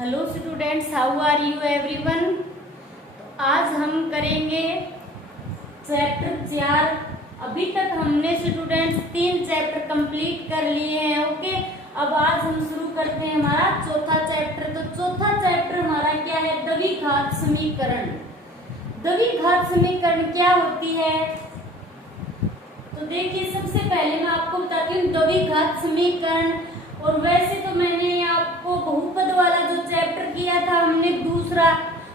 Hello students, how are you everyone. तो आज हम करेंगे चैप्टर 4। अभी तक हमने स्टूडेंट्स 3 चैप्टर कंप्लीट कर लिए हैं। ओके, अब आज हम शुरू करते हैं हमारा चौथा चैप्टर। तो चौथा चैप्टर हमारा क्या है? द्विघात समीकरण। द्विघात समीकरण क्या होती है? तो देखिए, सबसे पहले मैं आपको बताती हूँ द्विघात समीकरण। और वैसे तो मैंने आपको बहुपद वाला जो चैप्टर किया था हमने दूसरा,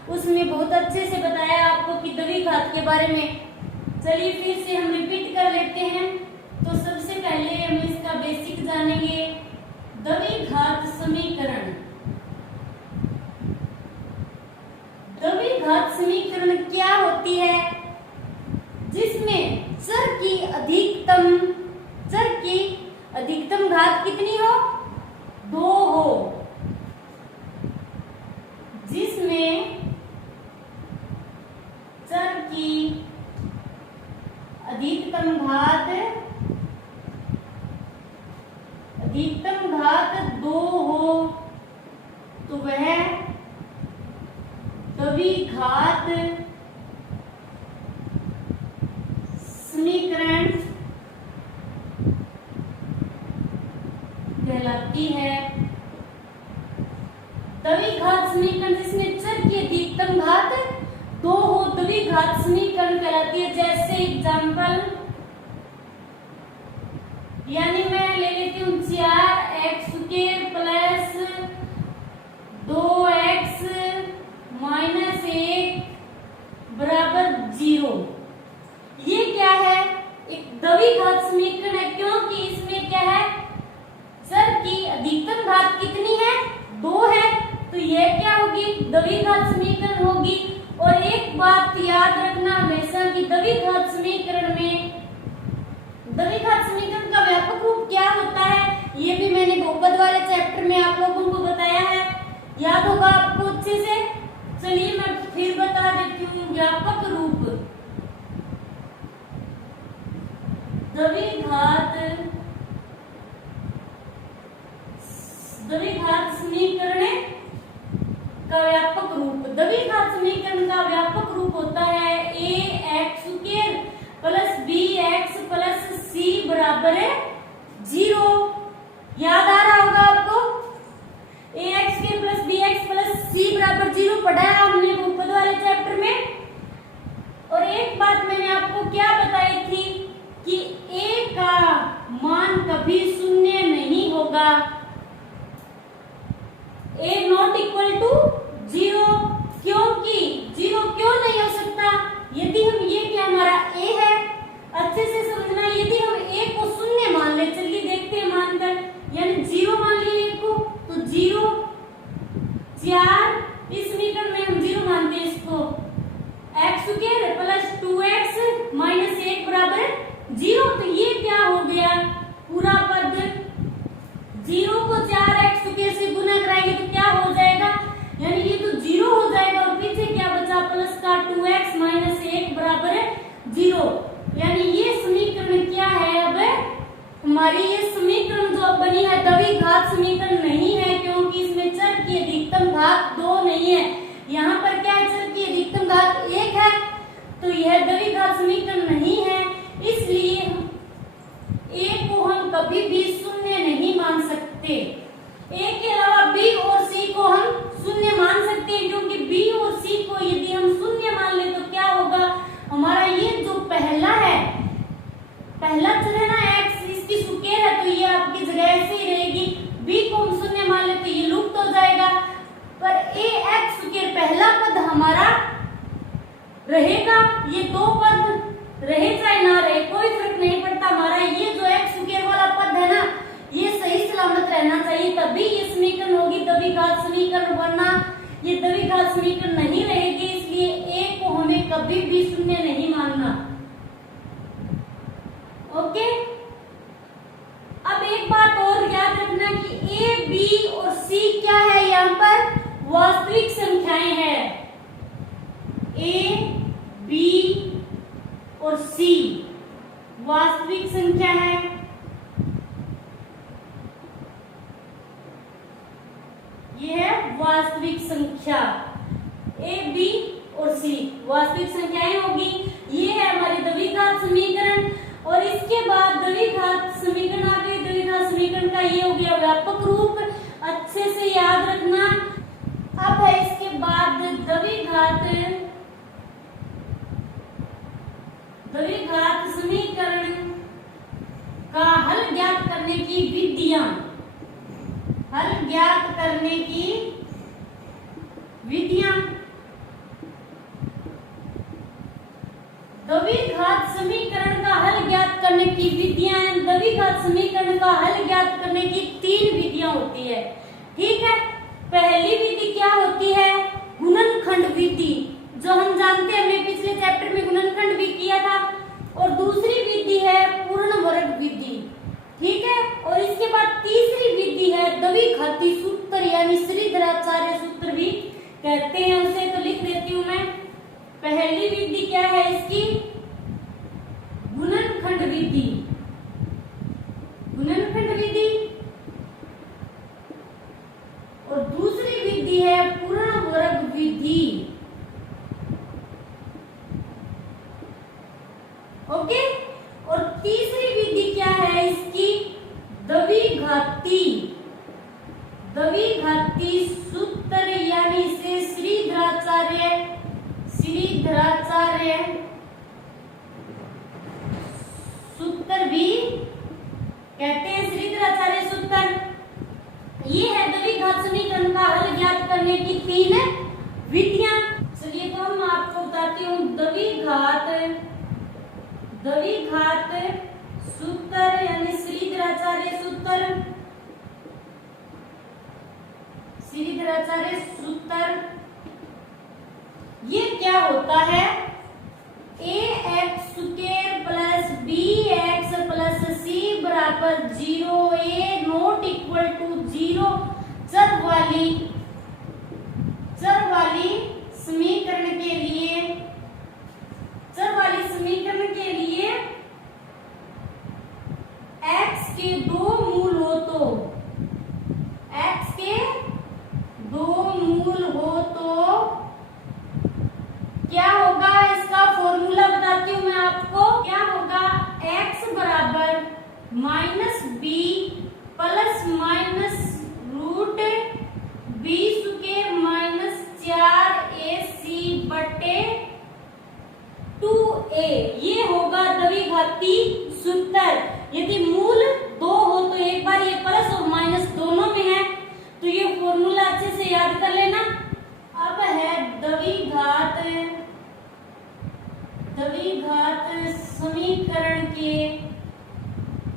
उसमें बहुत अच्छे से बताया आपको कि द्विघात के बारे में। चलिए फिर से हम रिपीट कर लेते हैं। तो सबसे पहले हम इसका बेसिक जानेंगे। द्विघात समीकरण। द्विघात समीकरण क्या होती है? जिसमें चर की अधिकतम घात कितनी हो? 2 हो। जिसमें चर की अधिकतम घात 2 हो तो वह द्विघात समीकरण कहलाती है। द्विघात समीकरण जिसमें चर की अधिकतम घात 2 हो, द्विघात समीकरण कहलाती है। जैसे एग्जाम्पल, यानी मैं ले लेती हूँ 4x² प्लस 2x माइनस 1 बराबर 0। ये क्या है? एक द्विघात समीकरण है, क्योंकि इसमें क्या है? चर की अधिकतम घात कितनी है? 2 है। तो यह क्या होगी? द्विघात समीकरण होगी। और एक बात याद रखना हमेशा कि द्विघात समीकरण का व्यापक रूप क्या होता है, ये भी मैंने बहुपद वाले चैप्टर में आप लोगों को बताया है। याद होगा आपको अच्छे से। चलिए मैं फिर बता देती हूँ। व्यापक रूप द्विघात समीकरण का व्यापक रूप। द्विघात समीकरण का व्यापक रूप होता है ax² plus bx plus c बराबर 0। याद आ रहा होगा आपको? ax² plus bx plus c बराबर 0 पढ़ा है हमने बहुपद वाले चैप्टर में। और एक बात मैंने आपको क्या बताई थी कि a का मान कभी शून्य नहीं होगा। a not equal to 0। क्योंकि 0 क्यों नहीं हो सकता? यदि हम ये क्या हमारा a है, अच्छे से समझना। यदि हम a को शून्य मान ले, चलिए देखते हैं मानकर, यानी 0 मान लिए a को, तो 0 4, इस समीकरण में हम 0 मानते हैं इसको। x² प्लस 2x माइनस 1 बराबर 0। तो ये क्या हो गया? पूरा पद 0 को 4x² से गुना कराएंगे तो क्या हो जाएगा? यानी ये तो 0 हो जाएगा। और पीछे क्या बचा? प्लस का 2x माइनस 1 बराबर 0। यानी ये समीकरण क्या है? अब हमारी ये समीकरण जो अब बनी है द्विघात समीकरण नहीं है, क्योंकि इसमें चर की अधिकतम घात 2 नहीं है। यहाँ पर क्या है? चर की अधिकतम घात 1 है। तो यह द्विघात समीकरण नहीं है। इसलिए a को हम कभी भी शून्य नहीं मान सकते। a के अलावा b और c को हम शून्य मान सकते हैं, क्योंकि b और c को यदि हम शून्य मान ले तो क्या होगा? हमारा ये जो पहला चर है ना x, इसकी स्क्वायर है, तो ये आपकी जगह ऐसे ही रहेगी। b को हम शून्य मान ले तो ये लुप्त हो जाएगा। पर ax² पहला पद हमारा रहेगा। ये 2 पद रहे चाहे ना रहे, कोई फर्क नहीं पड़ता। हमारा ये जो x² वाला पद है ना, ये सही सलामत रहना चाहिए, तभी ये समीकरण होगी द्विघात समीकरण, वरना ये द्विघात समीकरण नहीं रहेगी। इसलिए a को हमें कभी भी शून्य नहीं मानना। ओके, अब एक बात और याद रखना कि a, b और c क्या है? यहाँ पर वास्तविक संख्याएं हैं। a, b और c वास्तविक संख्या है। ये है वास्तविक संख्या ए, बी और सी वास्तविक संख्याएं होगी। ये है हमारे द्विघात समीकरण। और इसके बाद द्विघात समीकरण आ गए। द्विघात समीकरण का ये हो गया व्यापक रूप, अच्छे से याद रखना। अब है इसके बाद द्विघात समीकरण का हल ज्ञात करने की विधियां। हल ज्ञात करने की विधियां। द्विघात समीकरण का हल ज्ञात करने की विधियां। द्विघात समीकरण का हल ज्ञात करने की 3 विधियां होती है। ठीक है, पहली विधि क्या होती है? गुणनखंड विधि, जो हम जानते हैं, हमने पिछले चैप्टर में गुणनखंड भी किया था। और दूसरी विधि है पूर्ण वर्ग विधि। ठीक है, और इसके बाद तीसरी विधि है द्विघाती सूत्र, यानी श्रीधराचार्य सूत्र भी कहते हैं उसे। तो लिख देती हूं मैं। पहली विधि क्या है इसकी? गुणनखंड विधि। गुणनखंड विधि। और दूसरी विधि है पूर्ण वर्ग विधि। ओके, और तीसरी विधि क्या है इसकी? द्विघाती सूत्र, यानी इसे श्रीधराचार्य सूत्र भी कहते हैं। श्रीधराचार्य सूत्र ये है द्विघात समीकरण का हल ज्ञात करने की 3 विधियां। चलिए तो हम आपको बताती हूँ द्विघात सूत्र, यानी श्रीधराचार्य सूत्र ये क्या होता है? ax square plus bx plus c बराबर 0, a नॉट इक्वल टू 0 चर वाली समीकरण के लिए x के 2 मूल हो तो क्या होगा? इसका फॉर्मूला बताती हूँ मैं आपको। क्या होगा? x बराबर minus B plus minus root B square minus 4ac बटे 2a। ये होगा द्विघाती सूत्र। यदि मूल 2 हो तो एक बार ये प्लस और माइनस दोनों में है, तो ये फॉर्मूला अच्छे से याद कर लेना। अब है द्विघात समीकरण के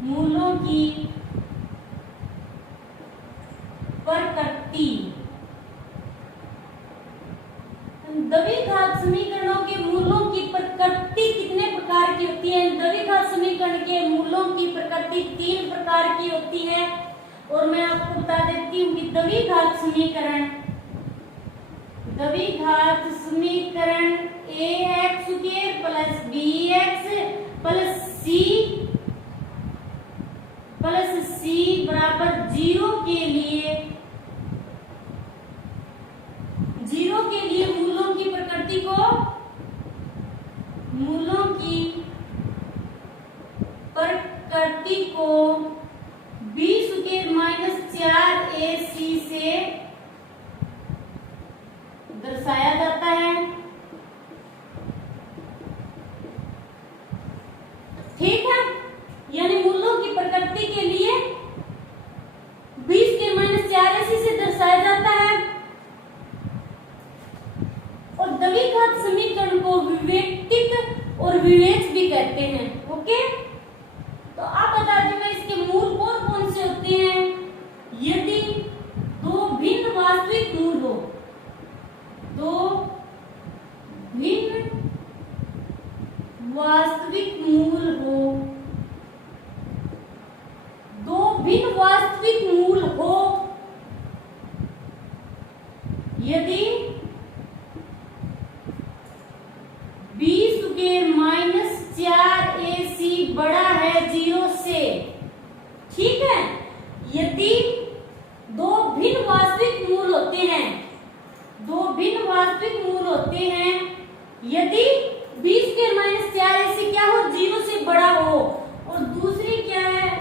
मूलों की प्रकृति। द्विघात समीकरणों के मूलों की प्रकृति कितने प्रकार की होती है? द्विघात समीकरण के मूलों की प्रकृति 3 प्रकार की होती है। और मैं आपको बता देती हूँ कि द्विघात समीकरण ax square plus bx plus c बराबर 0 के लिए मूलों की प्रकृति को b स्क्वायर माइनस 4ac से दर्शाया जाता है। ठीक है, यानी मूलों की प्रकृति के लिए 20 के माइनस 4ac से दर्शाया जाता है। और द्विघात समीकरण को विवेक्तिक और विवेच भी कहते हैं। ओके, तो आप बता दीजिए इसके मूल कौन कौन से होते हैं? यदि 2 भिन्न वास्तविक मूल हो, 2 भिन्न वास्तविक मूल हो, 2 भिन्न वास्तविक मूल हो, यदि b स्क्वायर माइनस 4ac बड़ा है 0 से। ठीक है, यदि 2 भिन्न वास्तविक मूल होते हैं भिन्न वास्तविक मूल होते हैं यदि बी स्क्वायर माइनस 4ac क्या हो, 0 से बड़ा हो। और दूसरी क्या है,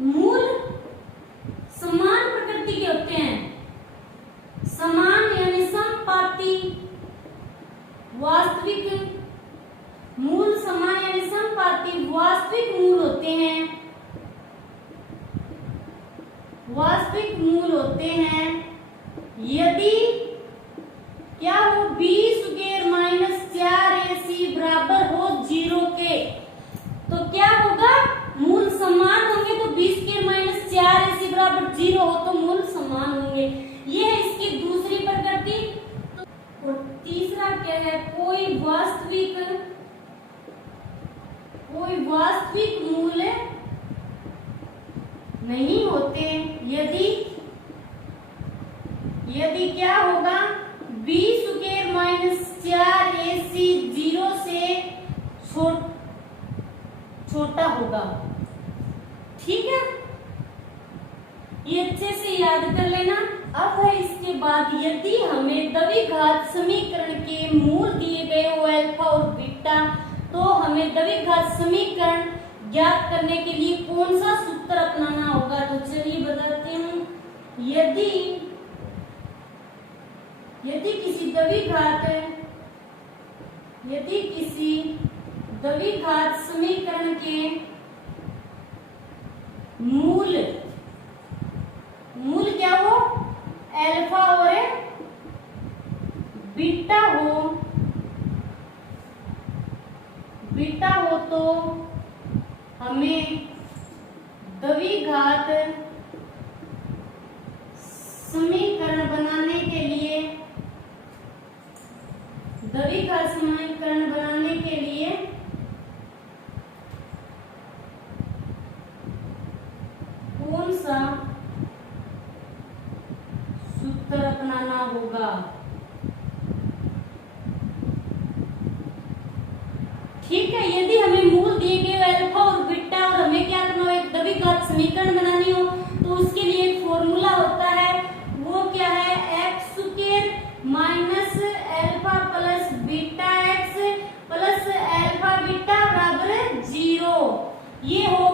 मूल समान प्रकृति के होते हैं, समान यानी समपाती वास्तविक, मूल समान यानी समपाती वास्तविक मूल होते हैं, वास्तविक मूल होते हैं यदि क्या हो, बी स्क्वायर माइनस 4ac बराबर हो 0 के। तो क्या होगा, मूल समान होंगे तो बी स्क्वायर माइनस 4ac बराबर 0 हो तो मूल समान होंगे। ये है इसकी दूसरी प्रकृति। और तीसरा क्या है, कोई वास्तविक मूल्य नहीं होते यदि क्या होगा, बी स्क्वायर माइनस 4ac 0 से छोटा होगा। ठीक है, ये अच्छे से याद कर लेना। अब है इसके बाद, यदि हमें द्विघात समीकरण के मूल दिए गए हो अल्फा और बीटा, तो हमें द्विघात समीकरण ज्ञात करने के लिए कौन सा सूत्र अपनाना होगा। तो चलिए बताते हूँ। यदि किसी द्विघात समीकरण के मूल क्या हो, अल्फा और बीटा हो तो हमें द्विघात समीकरण बनाने के लिए कौन सा सूत्र अपनाना होगा। ठीक है, यदि हमें मूल दिए गए अल्फा और बीटा और हमें क्या करना हो, एक द्विघात समीकरण बनानी हो, तो उसके लिए एक फॉर्मूला होता है। वो क्या है, x square minus alpha plus beta x plus alpha beta बराबर 0। ये हो